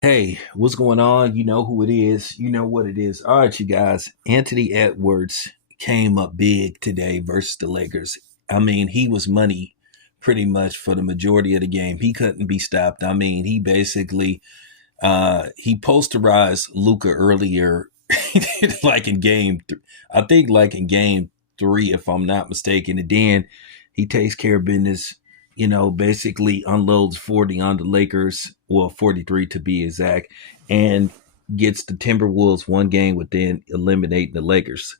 Hey, what's going on? You know who it is. You know what it is. All right, you guys. Anthony Edwards came up big today versus the Lakers. I mean, he was money pretty much for the majority of the game. He couldn't be stopped. I mean, he basically he posterized Luca earlier, like in I think like in game three, if I'm not mistaken. And then he takes care of business. Basically unloads 40 on the Lakers, well, 43 to be exact, and gets the Timberwolves one game within eliminating the Lakers.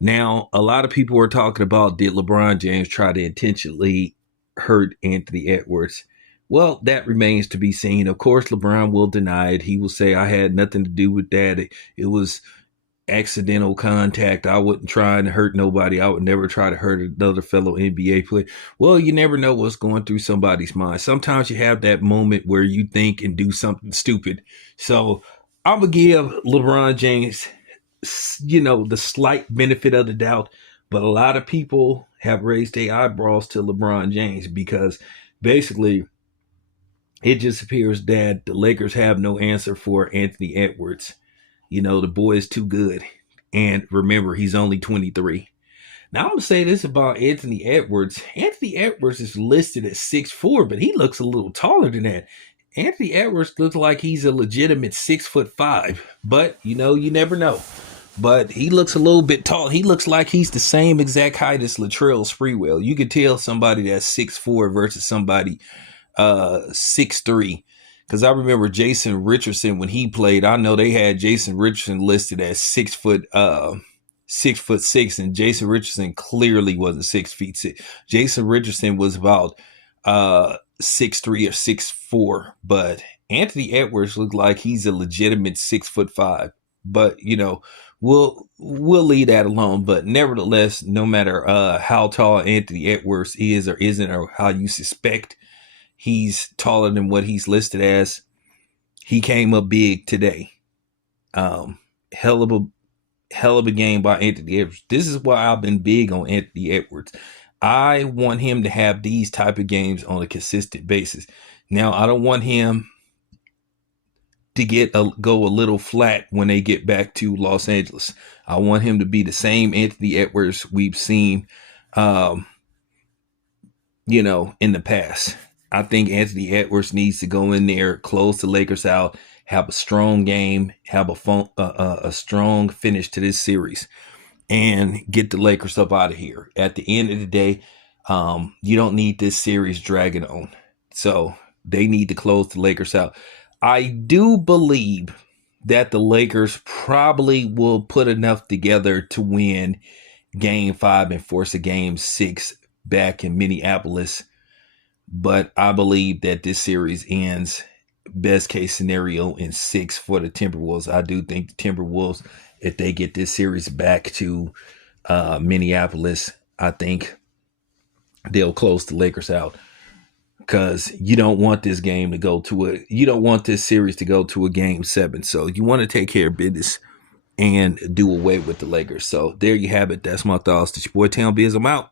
Now, a lot of people were talking about, did LeBron James try to intentionally hurt Anthony Edwards? Well, that remains to be seen. Of course, LeBron will deny it. He will say, I had nothing to do with that. It was accidental contact. I wasn't trying to hurt nobody. I would never try to hurt another fellow NBA player. Well, you never know what's going through somebody's mind. Sometimes you have that moment where you think and do something stupid. So I'm going to give LeBron James, the slight benefit of the doubt. But a lot of people have raised their eyebrows to LeBron James because basically it just appears that the Lakers have no answer for Anthony Edwards. The boy is too good. And remember, he's only 23. Now, I'm going to say this about Anthony Edwards. Anthony Edwards is listed at 6'4", but he looks a little taller than that. Anthony Edwards looks like he's a legitimate 6'5", but you never know. But he looks a little bit tall. He looks like he's the same exact height as Latrell Sprewell. You could tell somebody that's 6'4" versus somebody 6'3". Because I remember Jason Richardson when he played. I know they had Jason Richardson listed as 6'6", and Jason Richardson clearly wasn't 6'6". Jason Richardson was about 6'3" or 6'4", but Anthony Edwards looked like he's a legitimate 6'5". But we'll leave that alone. But nevertheless, no matter how tall Anthony Edwards is or isn't, or how you suspect he's taller than what he's listed as, he came up big today. Hell of a game by Anthony Edwards. This is why I've been big on Anthony Edwards. I want him to have these type of games on a consistent basis. Now, I don't want him to go a little flat when they get back to Los Angeles. I want him to be the same Anthony Edwards we've seen, in the past. I think Anthony Edwards needs to go in there, close the Lakers out, have a strong game, have a strong finish to this series, and get the Lakers up out of here. At the end of the day, you don't need this series dragging on. So they need to close the Lakers out. I do believe that the Lakers probably will put enough together to win Game 5 and force a Game 6 back in Minneapolis. But I believe that this series ends, best case scenario, in 6 for the Timberwolves. I do think the Timberwolves, if they get this series back to Minneapolis, I think they'll close the Lakers out. Because you don't want this game to go to you don't want this series to go to a Game 7. So you want to take care of business and do away with the Lakers. So there you have it. That's my thoughts. It's your boy Town Biz. I'm out.